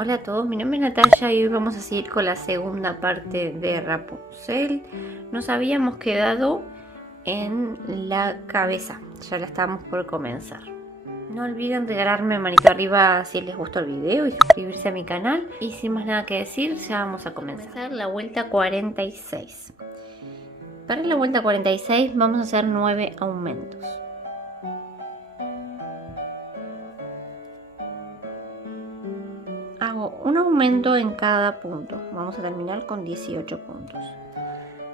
Hola a todos, mi nombre es Natalia y hoy vamos a seguir con la segunda parte de Rapunzel. Nos habíamos quedado en la cabeza, ya la estamos por comenzar. No olviden regalarme manito arriba si les gustó el video y suscribirse a mi canal. Y sin más nada que decir, ya vamos a comenzar la vuelta 46. Para la vuelta 46 vamos a hacer 9 aumentos. Hago un aumento en cada punto. Vamos a terminar con 18 puntos.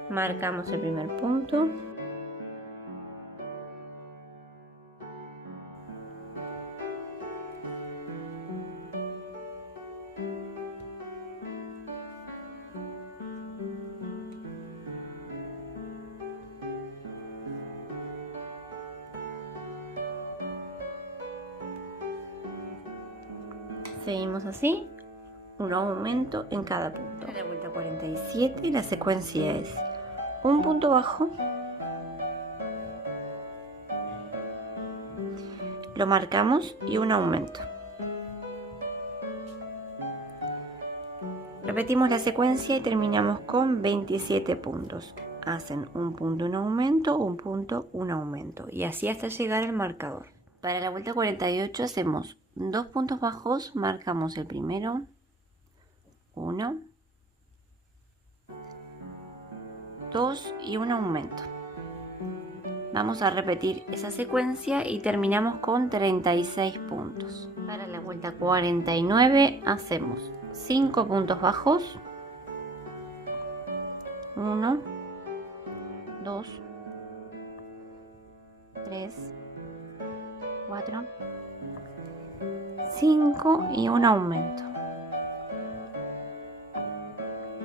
Marcamos el primer punto. Seguimos así, un aumento en cada punto. Para la vuelta 47 la secuencia es un punto bajo, lo marcamos y un aumento. Repetimos la secuencia y terminamos con 27 puntos. Hacen un punto, un aumento, un punto, un aumento y así hasta llegar al marcador. Para la vuelta 48 hacemos 2 puntos bajos, marcamos el primero, 1, 2 y un aumento. Vamos a repetir esa secuencia y terminamos con 36 puntos. Para la vuelta 49 hacemos 5 puntos bajos, 1, 2, 3, 4, 5 y un aumento.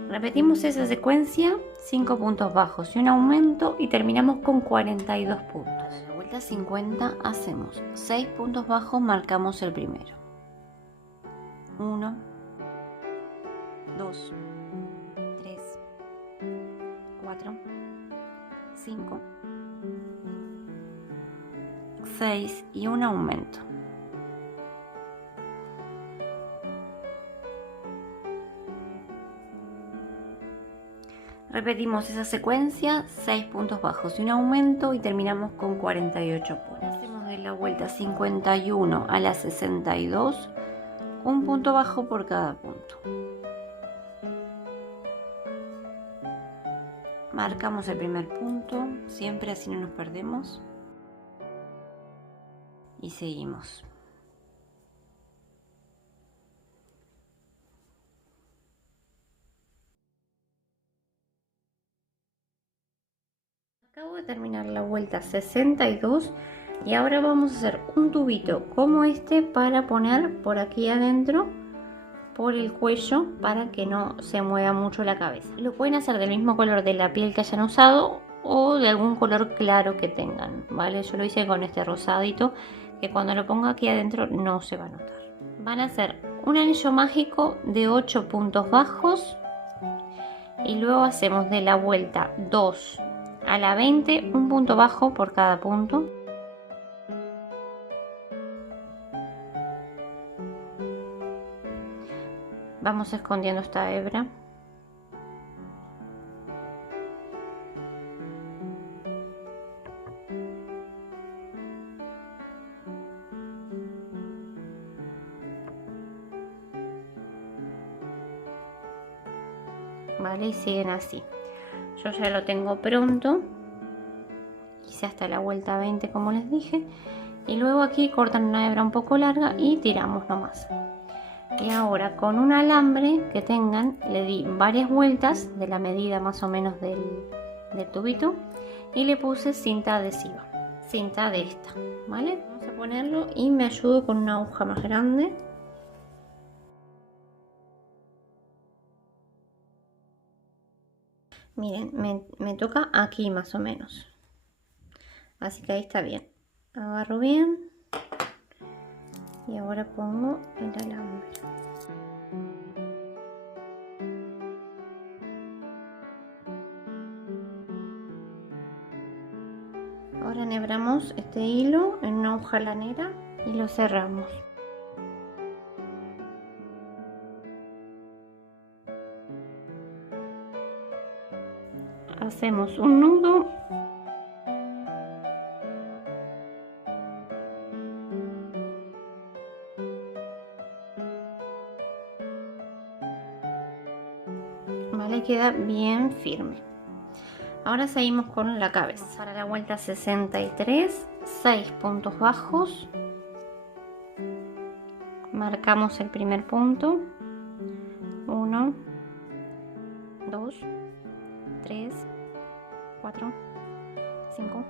Repetimos esa secuencia, 5 puntos bajos y un aumento y terminamos con 42 puntos. En la vuelta 50 hacemos 6 puntos bajos, marcamos el primero. 1, 2, 3, 4, 5, 6 y un aumento. Repetimos esa secuencia, 6 puntos bajos y un aumento y terminamos con 48 puntos. Hacemos de la vuelta 51 a la 62, un punto bajo por cada punto. Marcamos el primer punto, siempre así no nos perdemos. Y seguimos. Acabo de terminar la vuelta 62 y ahora vamos a hacer un tubito como este para poner por aquí adentro, por el cuello, para que no se mueva mucho la cabeza. Lo pueden hacer del mismo color de la piel que hayan usado o de algún color claro que tengan, ¿vale? Yo lo hice con este rosadito que cuando lo ponga aquí adentro no se va a notar. Van a hacer un anillo mágico de 8 puntos bajos y luego hacemos de la vuelta 2 a la 20 un punto bajo por cada punto. Vamos escondiendo esta hebra. Vale, y siguen así. Yo ya lo tengo pronto, hice hasta la vuelta 20 como les dije, y luego aquí cortan una hebra un poco larga y tiramos nomás. Y ahora con un alambre que tengan le di varias vueltas de la medida más o menos del tubito y le puse cinta adhesiva, cinta de esta, ¿vale? Vamos a ponerlo y me ayudo con una aguja más grande. Miren, me toca aquí más o menos. Así que ahí está bien. Agarro bien. Y ahora pongo el alambre. Ahora enhebramos este hilo en una aguja lanera y lo cerramos. hacemos un nudo, vale, queda bien firme. Ahora seguimos con la cabeza. Para la vuelta 63, 6 puntos bajos, marcamos el primer punto, 1, 2, 3, 4, 5,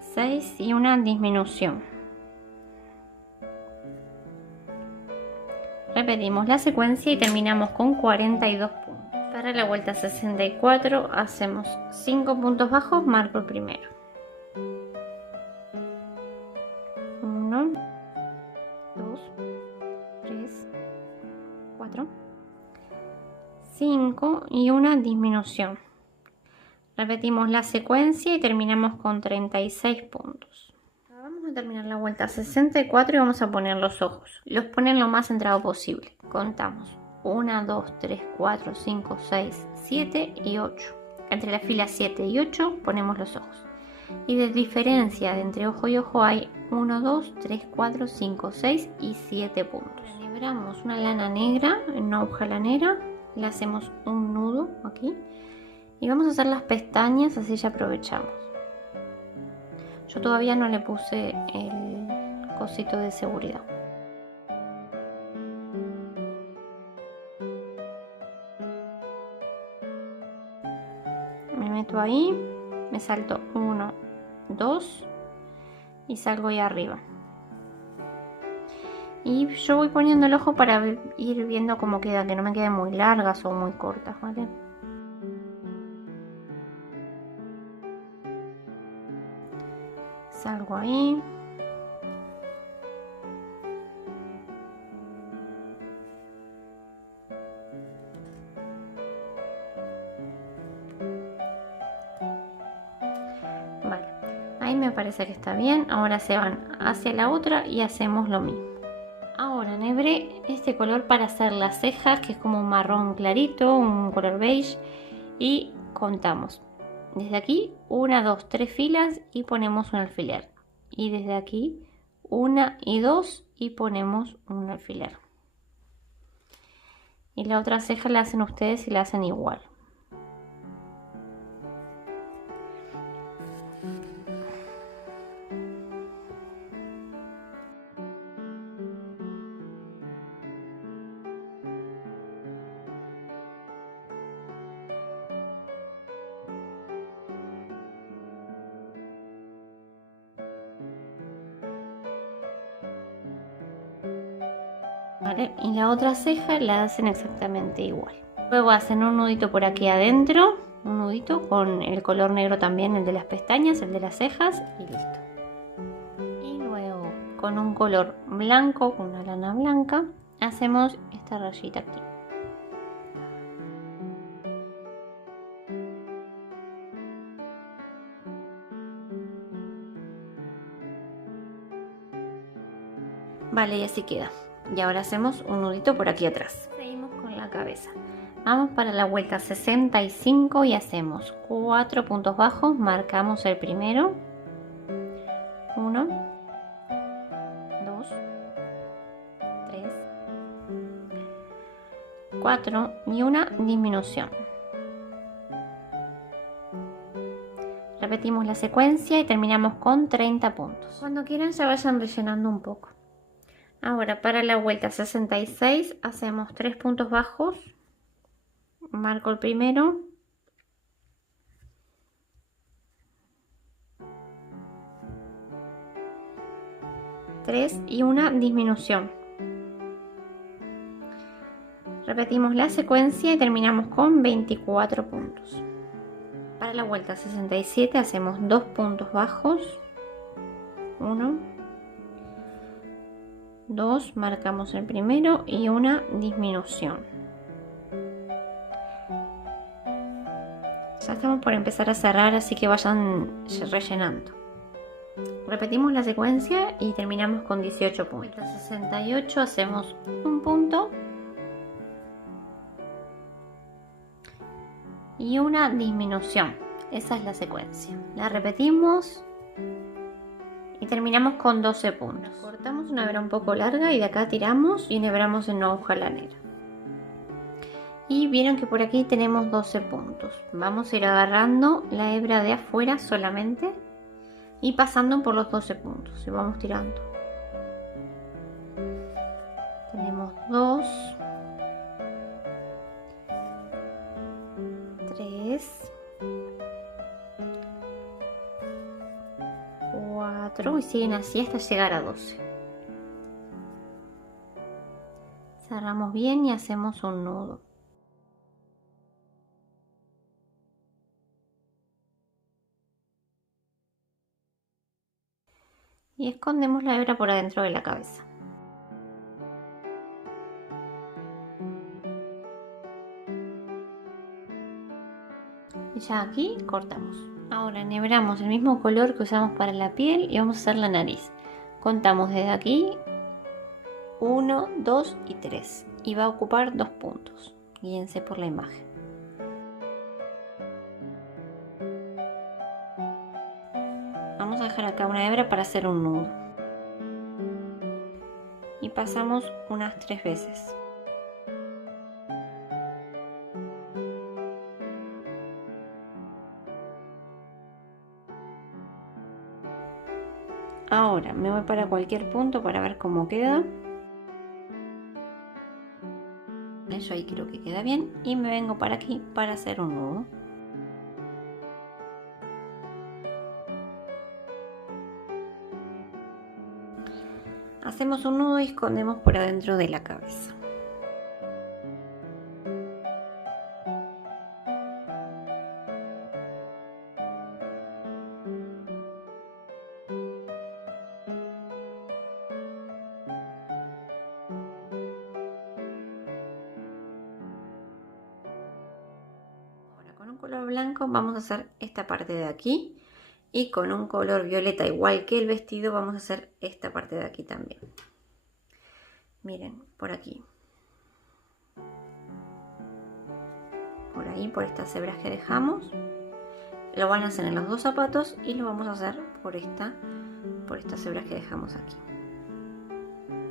6 y una disminución. Repetimos la secuencia y terminamos con 42 puntos. Para la vuelta 64 hacemos 5 puntos bajos, marco el primero. 1, 2, 3, 4, 5 y una disminución. Repetimos la secuencia y terminamos con 36 puntos. Vamos a terminar la vuelta 64 y vamos a poner los ojos. Los ponen lo más centrado posible. Contamos 1, 2, 3, 4, 5, 6, 7 y 8. Entre la fila 7 y 8 ponemos los ojos. Y de diferencia de entre ojo y ojo hay 1, 2, 3, 4, 5, 6 y 7 puntos. Libramos una lana negra en una aguja lanera, le hacemos un nudo aquí y vamos a hacer las pestañas, así ya aprovechamos. Yo todavía no le puse el cosito de seguridad. Me meto ahí, me salto 1, 2 y salgo ahí arriba. Y yo voy poniendo el ojo para ir viendo cómo queda, que no me queden muy largas o muy cortas, ¿vale? Salgo ahí. Vale, ahí me parece que está bien. Ahora se van hacia la otra y hacemos lo mismo. Ahora enhebré este color para hacer las cejas, que es como un marrón clarito, un color beige, y contamos. Desde aquí 1, 2, 3 filas y ponemos un alfiler. Y desde aquí 1 y 2 y ponemos un alfiler. Y la otra ceja la hacen ustedes y la hacen igual. ¿Vale? Y la otra ceja la hacen exactamente igual. Luego hacen un nudito por aquí adentro, un nudito con el color negro también, el de las pestañas, el de las cejas y listo. Y luego con un color blanco, con una lana blanca, hacemos esta rayita aquí. Vale, y así queda. Y ahora hacemos un nudito por aquí atrás. Seguimos con la cabeza. Vamos para la vuelta 65 y hacemos 4 puntos bajos. Marcamos el primero. 1, 2, 3, 4 y una disminución. Repetimos la secuencia y terminamos con 30 puntos. Cuando quieran se vayan rellenando un poco. Ahora para la vuelta 66 hacemos 3 puntos bajos, marco el primero, tres y una disminución. Repetimos la secuencia y terminamos con 24 puntos. Para la vuelta 67 hacemos 2 puntos bajos, 1, 2, marcamos el primero y una disminución. Ya estamos por empezar a cerrar, así que vayan rellenando. Repetimos la secuencia y terminamos con 18 puntos. En 68 hacemos un punto, y una disminución. Esa es la secuencia. La repetimos y terminamos con 12 puntos. Cortamos una hebra un poco larga y de acá tiramos y enhebramos en una aguja lanera. Y vieron que por aquí tenemos 12 puntos. Vamos a ir agarrando la hebra de afuera solamente y pasando por los 12 puntos y vamos tirando. Tenemos 2, 3, 4 y siguen así hasta llegar a 12. Cerramos bien y hacemos un nudo. Y escondemos la hebra por adentro de la cabeza. Y ya aquí cortamos. Ahora enhebramos el mismo color que usamos para la piel y vamos a hacer la nariz. Contamos desde aquí 1, 2 y 3 y va a ocupar 2 puntos. Guíense por la imagen. Vamos a dejar acá una hebra para hacer un nudo. Y pasamos unas 3 veces. Ahora me voy para cualquier punto para ver cómo queda. Eso ahí creo que queda bien. Y me vengo para aquí para hacer un nudo. Hacemos un nudo y escondemos por adentro de la cabeza. Ahora con un color blanco vamos a hacer esta parte de aquí. Y con un color violeta igual que el vestido vamos a hacer esta parte de aquí también. Miren, por aquí. Por ahí, por estas hebras que dejamos. Lo van a hacer en los dos zapatos y lo vamos a hacer por estas hebras que dejamos aquí.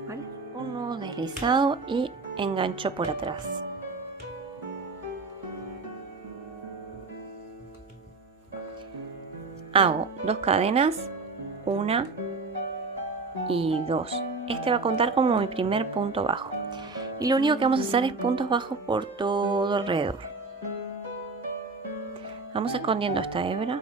¿Vale? Un nudo deslizado y engancho por atrás. Hago 2 cadenas, 1 y 2. Este va a contar como mi primer punto bajo. Y lo único que vamos a hacer es puntos bajos por todo alrededor. Vamos escondiendo esta hebra.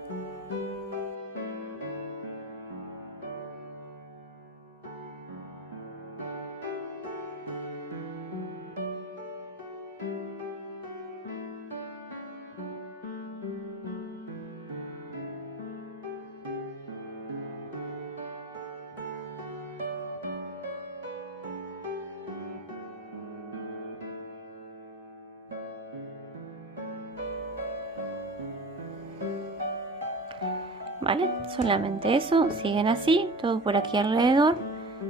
¿Vale? Solamente eso, siguen así, todo por aquí alrededor,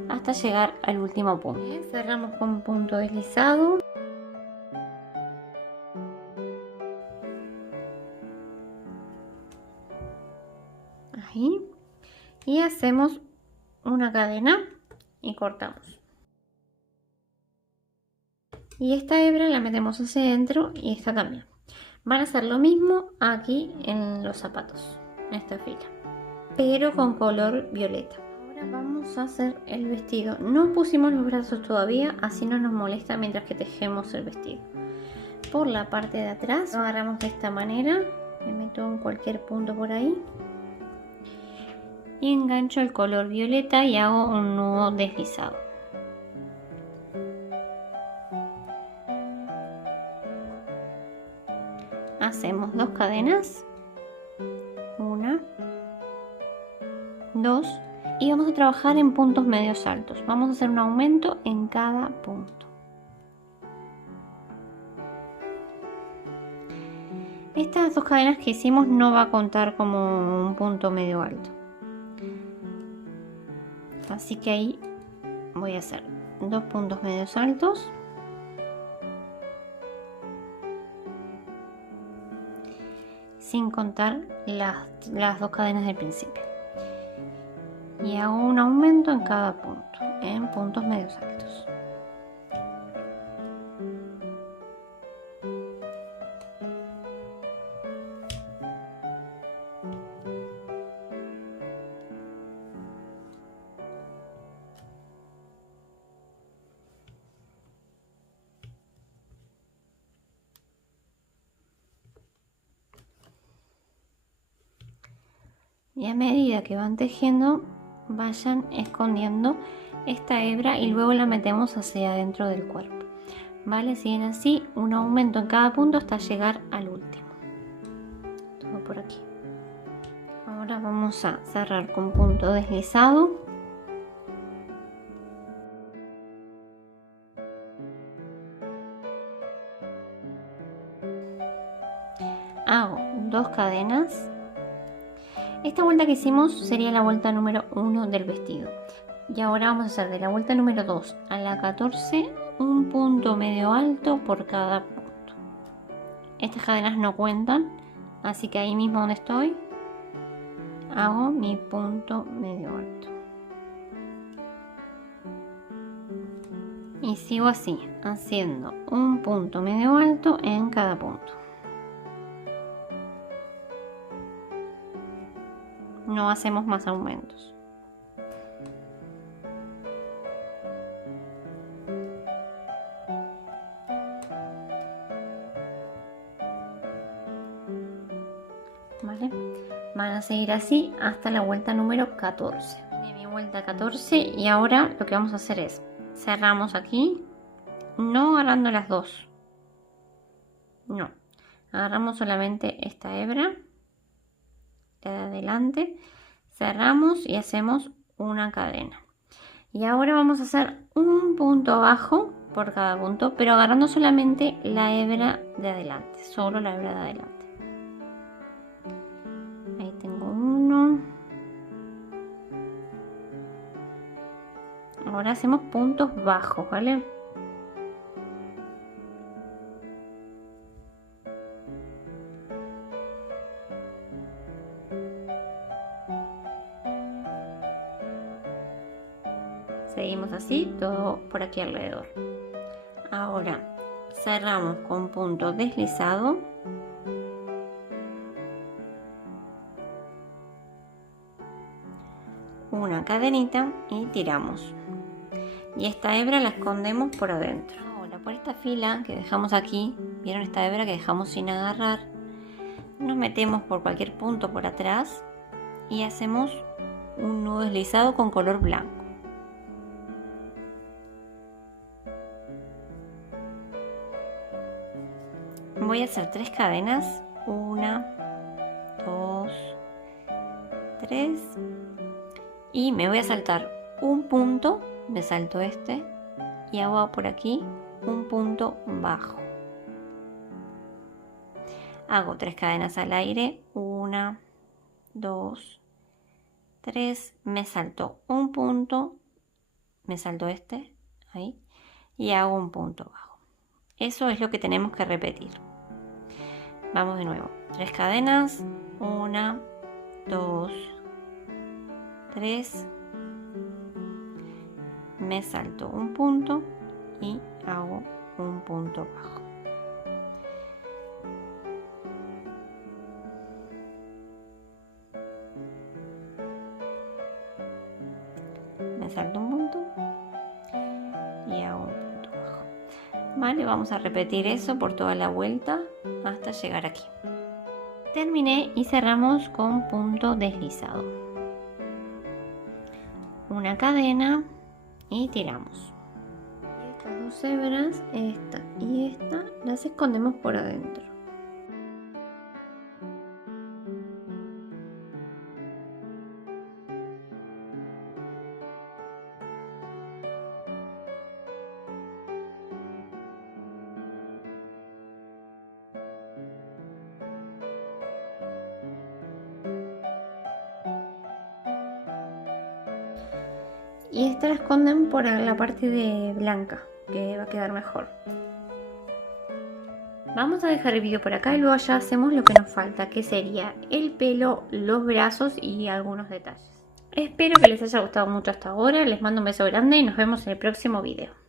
hasta llegar al último punto. Bien, cerramos con un punto deslizado. Ahí. Y hacemos una cadena y cortamos. Y esta hebra la metemos hacia adentro y esta también. Van a hacer lo mismo aquí en los zapatos, en esta fila, pero con color violeta. Ahora vamos a hacer el vestido. No pusimos los brazos todavía, así no nos molesta mientras que tejemos el vestido. Por la parte de atrás lo agarramos de esta manera, me meto en cualquier punto por ahí y engancho el color violeta y hago un nudo deslizado. Hacemos 2 cadenas, 1, 2 y vamos a trabajar en puntos medios altos. Vamos a hacer un aumento en cada punto. Estas 2 cadenas que hicimos no va a contar como un punto medio alto. Así que ahí voy a hacer 2 puntos medios altos. sin contar las 2 cadenas del principio. Y hago un aumento en cada punto, en puntos medios altos. Y a medida que van tejiendo, vayan escondiendo esta hebra y luego la metemos hacia adentro del cuerpo. ¿Vale? Siguen así, un aumento en cada punto hasta llegar al último. Todo por aquí. Ahora vamos a cerrar con punto deslizado. Hago 2 cadenas. Esta vuelta que hicimos sería la vuelta número 1 del vestido. Y ahora vamos a hacer de la vuelta número 2 a la 14 un punto medio alto por cada punto. Estas cadenas no cuentan, así que ahí mismo donde estoy hago mi punto medio alto. Y sigo así, haciendo un punto medio alto en cada punto. No hacemos más aumentos. ¿Vale? Van a seguir así hasta la vuelta número 14. De mi vuelta 14 y ahora lo que vamos a hacer es cerramos aquí, no agarrando las 2. No, agarramos solamente esta hebra, la de adelante, cerramos y hacemos una cadena. Y ahora vamos a hacer un punto bajo por cada punto, pero agarrando solamente la hebra de adelante, solo la hebra de adelante. Ahí tengo uno. Ahora hacemos puntos bajos, ¿vale? Seguimos así, todo por aquí alrededor. Ahora cerramos con punto deslizado. Una cadenita y tiramos. Y esta hebra la escondemos por adentro. Ahora por esta fila que dejamos aquí, ¿vieron esta hebra que dejamos sin agarrar? Nos metemos por cualquier punto por atrás y hacemos un nudo deslizado con color blanco. Voy a hacer 3 cadenas, 1, 2, 3 y me voy a saltar un punto, me salto este y hago por aquí un punto bajo. Hago 3 cadenas al aire, 1, 2, 3, me salto un punto, me salto este, ahí, y hago un punto bajo. Eso es lo que tenemos que repetir. Vamos de nuevo, 3 cadenas, 1, 2, 3, me salto un punto y hago un punto bajo. Me salto un punto y hago un punto bajo. Vale, vamos a repetir eso por toda la vuelta hasta llegar aquí. Terminé y cerramos con punto deslizado. Una cadena y tiramos. Estas 2 hebras, esta y esta, las escondemos por adentro. Y esta la esconden por la parte de blanca, que va a quedar mejor. Vamos a dejar el video por acá y luego ya hacemos lo que nos falta, que sería el pelo, los brazos y algunos detalles. Espero que les haya gustado mucho hasta ahora, les mando un beso grande y nos vemos en el próximo video.